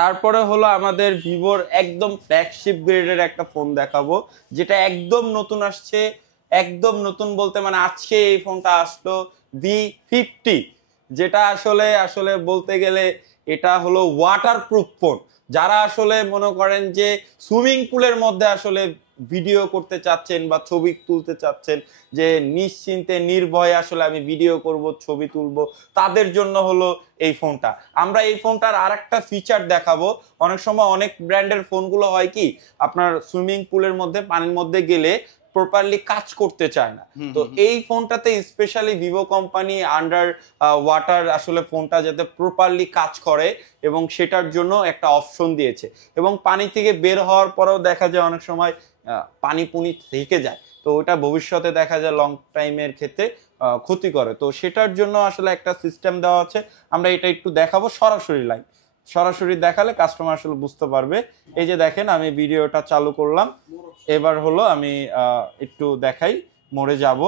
তারপরে হলো আমাদের ভিভোর একদম ফ্ল্যাগশিপ গ্রেডের একটা ফোন দেখাবো, যেটা একদম নতুন আসছে। একদম নতুন বলতে মানে আজকে এই ফোনটা আসলো, V50, যেটা আসলে বলতে গেলে এটা হলো ওয়াটারপ্রুফ ফোন। যারা আসলে মনে করেন যে সুইমিং পুলের মধ্যে আসলে ভিডিও করতে চাচ্ছেন বা ছবি তুলতে চাচ্ছেন, যে নিশ্চিন্তে নির্ভয়ে আসলে আমি ভিডিও করব, ছবি তুলবো, তাদের জন্য হলো এই ফোনটা। আমরা এই ফোনটার আরেকটা ফিচার দেখাবো। অনেক সময় অনেক ব্র্যান্ডের ফোনগুলো হয় কি, আপনার সুইমিং পুলের মধ্যে পানির মধ্যে গেলে প্রপারলি কাজ করতে চায় না। তো এই ফোনটাতে specially Vivo company under water আসলে ফোনটা যাতে প্রপারলি কাজ করে এবং সেটার জন্য একটা অপশন দিয়েছে। এবং পানি থেকে বের হওয়ার পরেও দেখা যায় অনেক সময় পানি পুনি থেকে যায়, তো ওটা ভবিষ্যতে দেখা যায় লং টাইমের ক্ষেত্রে ক্ষতি করে। তো সেটার জন্য আসলে একটা সিস্টেম দেওয়া আছে। আমরা এটা একটু দেখাবো সরাসরি দেখালে কাস্টমার আসলে বুঝতে পারবে। এই যে দেখেন আমি ভিডিওটা চালু করলাম, এবার হলো আমি একটু দেখাই, মোড়ে যাব।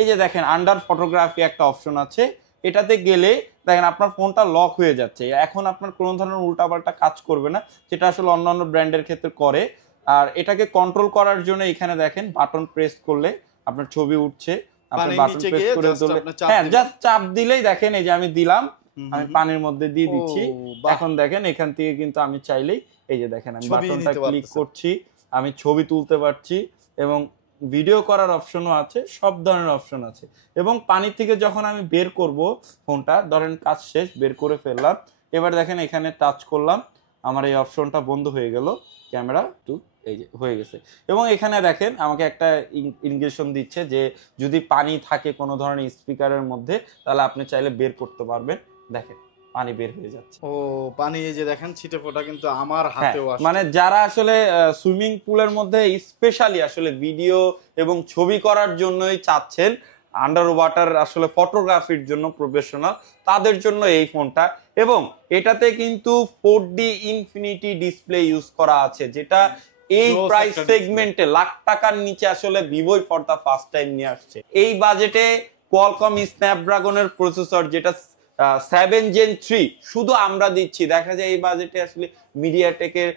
এই যে দেখেন আন্ডার ফটোগ্রাফি একটা অপশন আছে, এটাতে গেলে দেখেন আপনার ফোনটা লক হয়ে যাচ্ছে। এখন আপনার কোনো ধরনের উল্টাপাল্টা কাজ করবে না, যেটা আসলে অন্যান্য ব্র্যান্ডের ক্ষেত্রে করে। আর এটাকে কন্ট্রোল করার জন্য এখানে দেখেন বাটন প্রেস করলে আপনার ছবি উঠছে, আপনি বাটন প্রেস করে দিলে, হ্যাঁ জাস্ট চাপ দিলেই দেখেন এই যে আমি দিলাম, আমি পানির মধ্যে দিয়ে দিচ্ছি। এখন দেখেন এখান থেকে কিন্তু আমি চাইলেই এই যে দেখেন আমি বাটনটা ক্লিক করছি, আমি ছবি তুলতে পারছি এবং ভিডিও করার অপশনও আছে, সব ধরনের অপশন আছে। এবং পানি থেকে যখন আমি বের করব ফোনটা, ধরেন কাজ শেষ, বের করে ফেললাম, এবার দেখেন এখানে টাচ করলাম, আমার এই অপশনটা বন্ধ হয়ে গেল, ক্যামেরা টু এই যে হয়ে গেছে। এবং এখানে দেখেন আমাকে একটা ইন্ডিকেশন দিচ্ছে যে যদি পানি থাকে কোনো ধরনের স্পিকারের মধ্যে তাহলে আপনি চাইলে বের করতে পারবেন। দেখেন পানি বের হয়ে যাচ্ছে। ও পানি এই যে দেখেন ছিটে ফোঁটা কিন্তু আমার হাতেও আসছে। মানে যারা আসলে সুইমিং পুলের মধ্যে স্পেশালি আসলে ভিডিও এবং ছবি করার জন্যই চাচ্ছেন, আন্ডার ওয়াটার আসলে ফটোগ্রাফির জন্য প্রফেশনাল, তাদের জন্য এই ফোনটা। এবং এটাতে কিন্তু 4D ইনফিনিটি ডিসপ্লে ইউজ করা আছে, যেটা এই প্রাইস সেগমেন্টে লাখ টাকার নিচে আসলে ভিভোই ফর দা ফার্স্ট টাইম নিয়ে আসছে। এই বাজেটে কোয়ালকম স্ন্যাপড্রাগনের প্রসেসর যেটা 7 Gen 3 শুধু আমরা দিচ্ছি। দেখা যায় এই বাজেটে আসলে মিডিয়াটেকের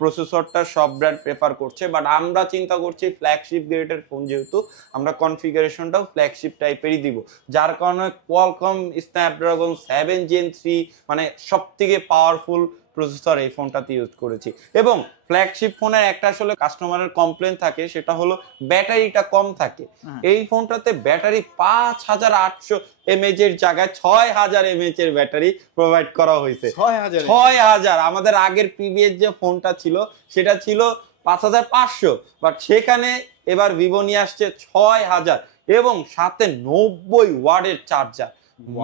প্রসেসরটা সব ব্র্যান্ড প্রেফার করছে, বাট আমরা চিন্তা করছি ফ্ল্যাগশিপ গ্রেডের ফোন যেহেতু আমরা কনফিগারেশনটাও ফ্ল্যাগশিপ টাইপেরই দিব, যার কারণে কোয়ালকম স্ন্যাপড্রাগন 7 Gen 3 মানে সব থেকে পাওয়ারফুল প্রসেসর এই ফোনটাতে ইউজ করেছি। এবং ফ্ল্যাগশিপ ফোনের একটা আসলে কাস্টমারের কমপ্লেন থাকে, সেটা হলো ব্যাটারিটা কম থাকে। এই ফোনটাতে ব্যাটারি 5800 mAh এর জায়গায় 6000 mAh এর ব্যাটারি প্রোভাইড করা হয়েছে। 6000। আমাদের আগের প্রিভিয়াস যে ফোনটা ছিল সেটা ছিল 5500, বাট সেখানে এবার ভিভো নিয়ে আসছে 6000 এবং সাথে 90 ওয়াটের চার্জার।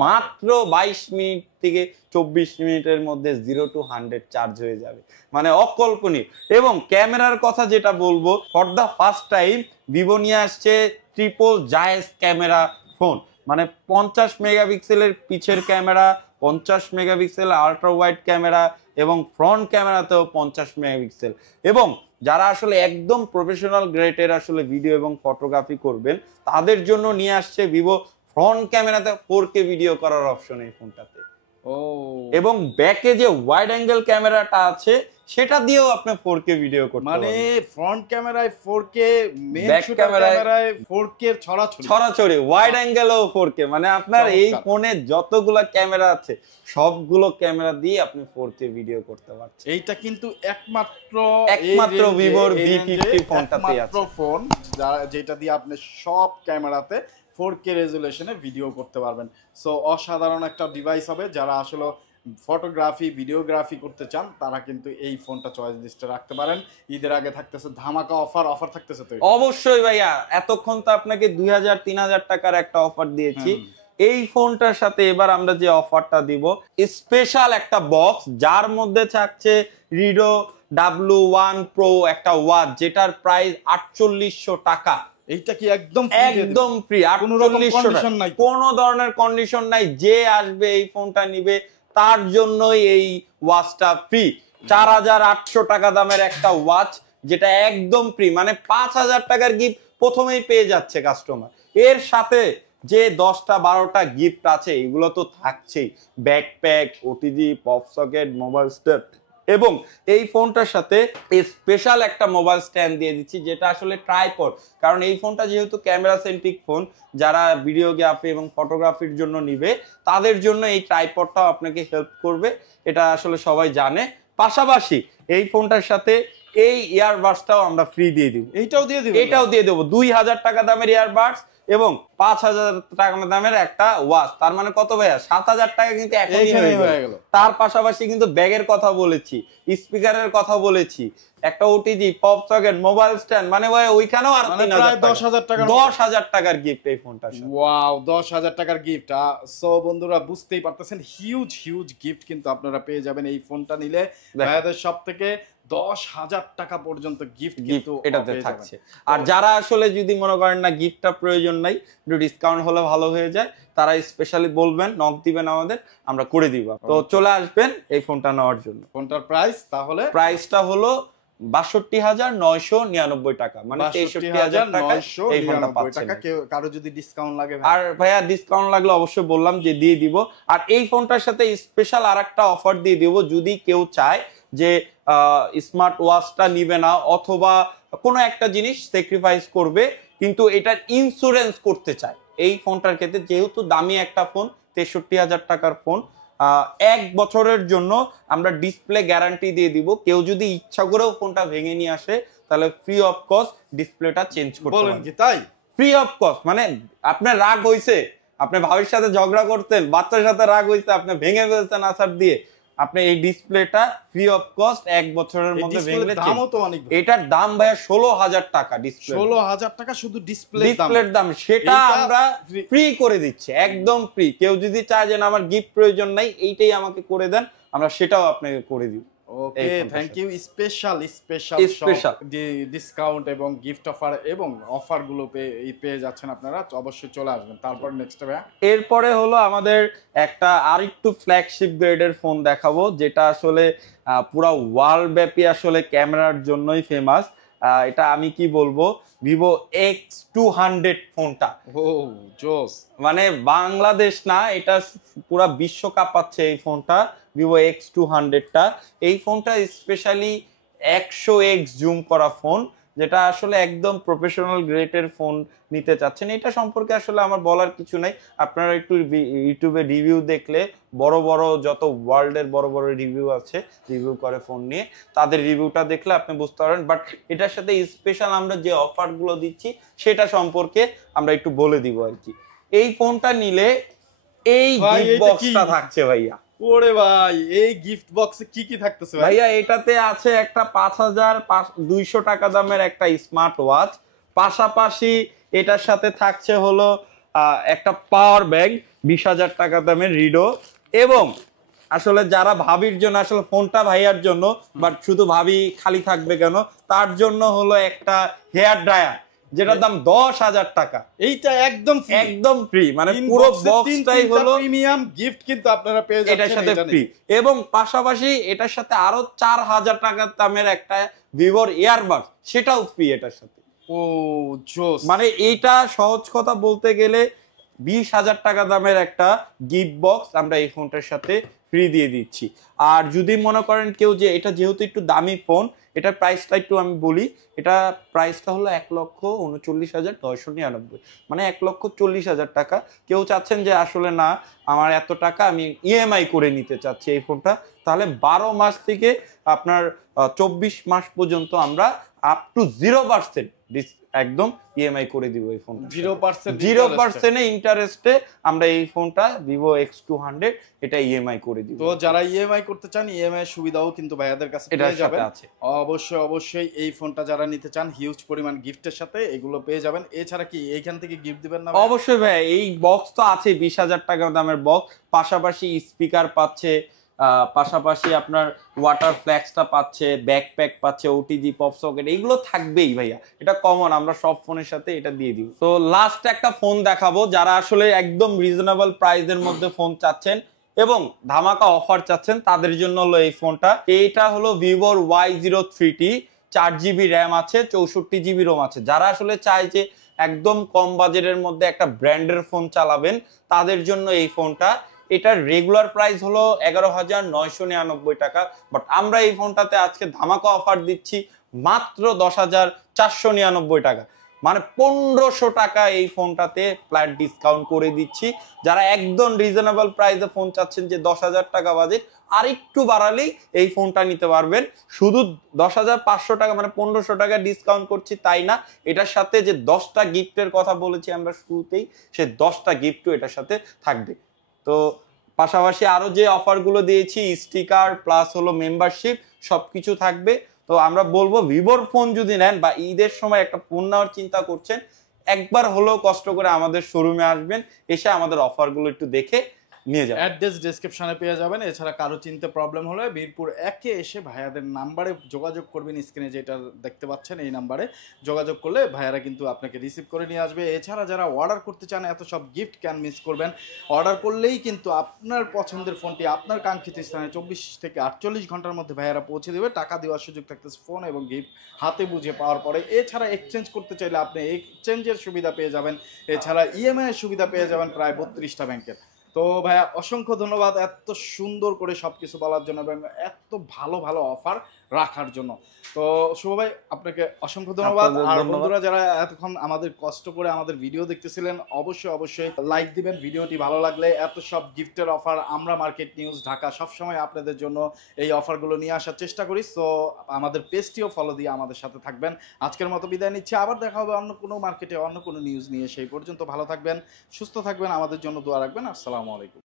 মাত্র 22 মিনিট থেকে 24 মিনিটের মধ্যে 0 to 100 চার্জ হয়ে যাবে, মানে অকল্পনীয়। এবং ক্যামেরার কথা যেটা বলবো, for the first time Vivo নিয়ে আসছে ট্রিপল জায়েন্ট ক্যামেরা ফোন, মানে 50 মেগাপিক্সেলের পিছের camera, 50 megapixel ultra wide camera এবং ফ্রন্ট ক্যামেরাতেও 50 মেগাপিক্সেল। এবং যারা আসলে একদম প্রফেশনাল গ্রেডের আসলে ভিডিও এবং ফটোগ্রাফি করবেন তাদের জন্য নিয়ে আসছে ভিভো ফ্রন্ট ক্যামেরাতে 4K ভিডিও করার অপশন এই ফোনটাতে। এবং ব্যাকে যে ওয়াইড অ্যাঙ্গেল ক্যামেরাটা আছে সেটা দিয়েও আপনি 4K ভিডিও করতে পারবেন, মানে ফ্রন্ট ক্যামেরায় 4K, ব্যাক ক্যামেরায় 4K এর ছড়াছড়ি, ওয়াইড অ্যাঙ্গেলও 4K, মানে আপনার এই ফোনে যতগুলা ক্যামেরা আছে সবগুলো ক্যামেরা দিয়ে আপনি 4K ভিডিও করতে পারছেন। এইটা কিন্তু একমাত্র ভিভোর V50 ফোনটাতে আছে ফোন যেটা দিয়ে আপনি সব ক্যামেরাতে 4K রেজুলেশনে ভিডিও করতে পারবেন। সো অসাধারণ একটা ডিভাইস হবে। যারা আসলে ফটোগ্রাফি ভিডিওগ্রাফি করতে চান তারা কিন্তু এই ফোনটা চয়েস লিস্টে রাখতে পারেন। ঈদের আগে থাকতেছে ধামাকা অফার থাকতেছে তো অবশ্যই ভাইয়া। এতক্ষণ তো আপনাকে 2000-3000 টাকার একটা অফার দিয়েছি, এই ফোনটার সাথে এবার আমরা যে অফারটা দিব স্পেশাল একটা বক্স, যার মধ্যে থাকছে রিডো W1 Pro একটা ওয়াচ, যেটার প্রাইস 4800 টাকা। এইটা কি একদম ফ্রি, কোনো ধরনের কন্ডিশন নাই। যে আসবে এই ফোনটা নিবে তার জন্যই এই ওয়াচটা ফ্রি। 4800 টাকা দামের একটা ওয়াচ যেটা একদম ফ্রি, মানে 5000 টাকার গিফট প্রথমেই পেয়ে যাচ্ছে কাস্টমার। এর সাথে যে 10টা-12টা গিফট আছে এগুলো তো থাকছেই, backpack, OTG, pop socket, mobile stand. এবং এই ফোনটার সাথে স্পেশাল একটা মোবাইল স্ট্যান্ড দিয়ে দিচ্ছি, যেটা আসলে ট্রাইপড, কারণ এই ফোনটা যেহেতু ক্যামেরা সেন্ট্রিক ফোন, যারা ভিডিওগ্রাফি এবং ফটোগ্রাফির জন্য নিবে তাদের জন্য এই ট্রাইপডটাও আপনাকে হেল্প করবে, এটা আসলে সবাই জানে। পাশাপাশি এই ফোনটার সাথে এই ইয়ারবাডসটাও আমরা ফ্রি দিয়ে দিব। এটাও দিয়ে দেবো 2000 টাকা দামের ইয়ারবাডস এবং 5000 টাকা দামের একটা ওয়াচ। তার মানে কত ভাইয়া? 7000 টাকা কিন্তু এখনই হয়ে গেল। তার পাশাপাশি কিন্তু ব্যাগের কথা বলেছি, স্পিকারের কথা বলেছি, একটা OTG, pop socket, mobile stand, মানে ভাই ওইখানেও আর 10,000 টাকার গিফট এই ফোনটা। ওয়াও, 10,000 টাকার গিফট। সো বন্ধুরা বুঝতেই পারতেছেন, হিউজ গিফট কিন্তু আপনারা পেয়ে যাবেন এই ফোনটা নিলে। ভাইয়াদের সব থেকে 10,000 টাকা পর্যন্ত গিফট কিন্তু এটাতে থাকছে। আর যারা আসলে যদি মনে করেন না গিফটটা প্রয়োজন নাই, একটু ডিসকাউন্ট হলে ভালো হয়ে যায়, তারা স্পেশালি বলবেন, নক দিবেন আমাদের, আমরা করে দিব। তো চলে আসবেন এই ফোনটা নেওয়ার জন্য। ফোনটার প্রাইস তাহলে প্রাইসটা হলো 62,999 টাকা, মানে 63,000 টাকা এই ফোনটা পাচ্ছেন। কারো যদি ডিসকাউন্ট লাগে, আর ভাইয়া ডিসকাউন্ট লাগলে অবশ্যই বললাম যে দিয়ে দিব। আর এই ফোনটার সাথে স্পেশাল আরেকটা অফার দিয়ে দিব, যদি কেউ চায় যে স্মার্ট ওয়াচটা নিবে না অথবা কোনো একটা জিনিস স্যাক্রিফাইস করবে কিন্তু এটার ইন্স্যুরেন্স করতে চায়, এই ফোনটার ক্ষেত্রে যেহেতু দামি একটা ফোন, 63,000 টাকার ফোন, 1 বছরের জন্য আমরা ডিসপ্লে গ্যারান্টি দিয়ে দিব। কেউ যদি ইচ্ছা করেও ফোনটা ভেঙে নিয়ে আসে তাহলে ফ্রি অফ কস্ট ডিসপ্লেটা চেঞ্জ করতে পারবেন। বলেন কি তাই? ফ্রি অফ কস্ট, মানে আপনার রাগ হইছে, আপনি ভাবির সাথে ঝগড়া করতেন, বাচ্চার সাথে রাগ হইছে, আপনি ভেঙে ফেলছেন আসার দিয়ে, আপনি এই ডিসপ্লেটা ফ্রি অফ কস্ট 1 বছরের মধ্যে ভেঙে দামও তো অনেক। এটার দাম ভাইয়া 16,000 টাকা। ডিসপ্লে 16,000 টাকা শুধু ডিসপ্লের দাম, সেটা আমরা ফ্রি করে দিচ্ছি, একদম ফ্রি। কেউ যদি চায় যে আমার গিফট প্রয়োজন নাই, এইটাই আমাকে করে দেন, আমরা সেটাও আপনাকে করে দিব। ওকে, থ্যাংক ইউ। স্পেশাল ডিসকাউন্ট এবং গিফট অফার এবং অফার গুলো পেয়ে যাচ্ছেন আপনারা, অবশ্যই চলে আসবেন। তারপর নেক্সট ভাইয়া, এরপরে হলো আমাদের একটা আরেকটু ফ্ল্যাগশিপ গ্রেডের ফোন দেখাবো, যেটা আসলে পুরো ওয়ার্ল্ড ব্যাপী আসলে ক্যামেরার জন্যই ফেমাস। এটা আমি কি বলবো, ভিভো X200 ফোনটা ও জোস। মানে বাংলাদেশ না, এটা পুরা বিশ্ব কাঁপাচ্ছে এই ফোনটা, ভিভো X200টা। এই ফোনটা স্পেশালি 100x জুম করা ফোন, যেটা আসলে একদম প্রফেশনাল গ্রেডের ফোন নিতে চাচ্ছেন। এটা সম্পর্কে আসলে আমার বলার কিছু নাই, আপনারা একটু ইউটিউবে রিভিউ দেখলে বড় বড় যত ওয়ার্ল্ডের বড় বড় রিভিউ আছে, রিভিউ করে ফোন নিয়ে, তাদের রিভিউটা দেখলে আপনি বুঝতে পারবেন। বাট এটার সাথে স্পেশাল আমরা যে অফারগুলো দিচ্ছি সেটা সম্পর্কে আমরা একটু বলে দিব আর কি। এই ফোনটা নিলে এই ভাই, গিফট এইটা কি? বক্সটা থাকছে ভাইয়া। ওরে ভাই, এই গিফট বক্সে কি কি থাকতেছে ভাই? ভাইয়া এটাতে আছে একটা 5200 টাকা দামের একটা স্মার্ট ওয়াচ, পাশাপাশি এটার সাথে থাকছে হলো একটা পাওয়ার ব্যাগ 20,000 টাকা দামের রিডো, এবং আসলে যারা ভাবির জন্য, আসলে ফোনটা ভাইয়ার জন্য, বাট শুধু ভাবি খালি থাকবে কেন, তার জন্য হলো একটা হেয়ার ড্রায়ার যেটার দাম 10,000 টাকা। এইটা একদম একদম ফ্রি, মানে পুরো বক্সটাই হলো প্রিমিয়াম গিফট, কিন্তু আপনারা পেয়ে যাচ্ছেন এটার সাথে এটা ফ্রি। নিয়ে। এবং পাশাপাশি এটার সাথে আরো 4,000 টাকার দামের একটা ভিভোর ইয়ারবাডস, সেটাও ফ্রি এটার সাথে। ও জোস। মানে এইটা সহজ কথা বলতে গেলে 20,000 টাকা দামের একটা গিফট বক্স আমরা এই ফোনটার সাথে ফ্রি দিয়ে দিচ্ছি। আর যদি মনে করেন কেউ যে এটা যেহেতু একটু দামি ফোন, এটার প্রাইসটা একটু আমি বলি, এটা প্রাইসটা হলো 1,39,999, মানে 1,40,000 টাকা। কেউ চাচ্ছেন যে আসলে না, আমার এত টাকা, আমি ইএমআই করে নিতে চাচ্ছি এই ফোনটা, তাহলে 12 মাস থেকে আপনার 24 মাস পর্যন্ত আমরা আপ টু 0% একদম ইএমআই করে দিব এই ফোন। 0% ইন্টারেস্টে আমরা এই ফোনটা ভিভো X200 এটা ইএমআই করে দিব। তো যারা ইএমআই করতে চান, ইএমআই সুবিধাও কিন্তু ভাইয়াদের কাছে পেয়ে যাবেন। অবশ্যই এই ফোনটা যারা নিতে চান, হিউজ পরিমাণ গিফটের সাথে এগুলো পেয়ে যাবেন। এছাড়া কি এইখান থেকে গিফট দিবেন না? অবশ্যই ভাই, এই বক্স তো আছে 20,000 টাকা দামের বক্স, পাশাপাশি স্পিকার পাচ্ছে, পাশাপাশি আপনার ওয়াটার ফ্ল্যাক্সটা পাচ্ছে, ব্যাকপ্যাক পাচ্ছে, ওটিজি পপ সকেট, এগুলো থাকবেই ভাইয়া, এটা কমন, আমরা সব ফোনের সাথে এটা দিয়ে দিব। তো লাস্ট একটা ফোন দেখাবো, যারা আসলে একদম রিজনেবল প্রাইসের মধ্যে ফোন চাচ্ছেন এবং ধামাকা অফার চাচ্ছেন, তাদের জন্য হলো এই ফোনটা। এইটা হলো ভিভোর Y03T, 4GB র্যাম আছে, 64GB রোম আছে। যারা আসলে চায় যে একদম কম বাজেটের মধ্যে একটা ব্র্যান্ডের ফোন চালাবেন, তাদের জন্য এই ফোনটা। এটার রেগুলার প্রাইস হলো 11,999 টাকা, বাট আমরা এই ফোনটাতে আজকে ধামাকা অফার দিচ্ছি মাত্র 10,499 টাকা, মানে 1,500 টাকা এই ফোনটাতে ফ্ল্যাট ডিসকাউন্ট করে দিচ্ছি। যারা একদম রিজনেবল প্রাইসে ফোন চাচ্ছেন যে 10,000 টাকা বাজেট, আর একটু বাড়ালেই এই ফোনটা নিতে পারবেন। শুধু 10,500 টাকা, মানে 1,500 টাকা ডিসকাউন্ট করছি তাই না, এটার সাথে যে 10টা গিফটের কথা বলেছি আমরা শুরুতেই, সে 10টা গিফটও এটার সাথে থাকবে। তো পাশাপাশি আরো যে অফারগুলো দিয়েছি, স্টিকার প্লাস হলো মেম্বারশিপ, সবকিছু থাকবে। তো আমরা বলবো ভিভোর ফোন যদি নেন বা ঈদের সময় একটা ফোন নেওয়ার চিন্তা করছেন, একবার হলেও কষ্ট করে আমাদের শোরুমে আসবেন, এসে আমাদের অফারগুলো একটু দেখে নিয়ে যাবেন। অ্যাড্রেস ডেসক্রিপশনে পেয়ে যাবেন। এছাড়া কারো চিনতে প্রবলেম হলে বীরপুর 1-এ এসে ভাইয়াদের নাম্বারে যোগাযোগ করবেন, স্ক্রিনে যেটা দেখতে পাচ্ছেন এই নাম্বারে যোগাযোগ করলে ভাইয়ারা কিন্তু আপনাকে রিসিভ করে নিয়ে আসবে। এছাড়া যারা অর্ডার করতে চান, এত সব গিফট ক্যান মিস করবেন, অর্ডার করলেই কিন্তু আপনার পছন্দের ফোনটি আপনার কাঙ্ক্ষিত স্থানে 24 থেকে 48 ঘন্টার মধ্যে ভাইয়ারা পৌঁছে দেবে। টাকা দেওয়ার সুযোগ থাকতেছে ফোন এবং গিফট হাতে বুঝে পাওয়ার পরে। এছাড়া এক্সচেঞ্জ করতে চাইলে আপনি এক্সচেঞ্জের সুবিধা পেয়ে যাবেন। এছাড়া ইএমআই এর সুবিধা পেয়ে যাবেন প্রায় 32টা ব্যাংকের। তো ভাইয়া অসংখ্য ধন্যবাদ এত সুন্দর করে সবকিছু বলার জন্য এবং এত ভালো ভালো অফার রাখার জন্য। তো শুভ ভাই, আপনাকে অসংখ্য ধন্যবাদ। আর বন্ধুরা যারা এতক্ষণ আমাদের কষ্ট করে আমাদের ভিডিও দেখতেছিলেন, অবশ্যই লাইক দিবেন ভিডিওটি ভালো লাগলে। এত সব গিফটের অফার আমরা মার্কেট নিউজ ঢাকা সবসময় আপনাদের জন্য এই অফারগুলো নিয়ে আসার চেষ্টা করি। তো আমাদের পেজটিও ফলো দিয়ে আমাদের সাথে থাকবেন। আজকের মতো বিদায় নিচ্ছি, আবার দেখা হবে অন্য কোনো মার্কেটে অন্য কোনো নিউজ নিয়ে। সেই পর্যন্ত ভালো থাকবেন, সুস্থ থাকবেন, আমাদের জন্য দোয়া রাখবেন। আসসালামু আলাইকুম।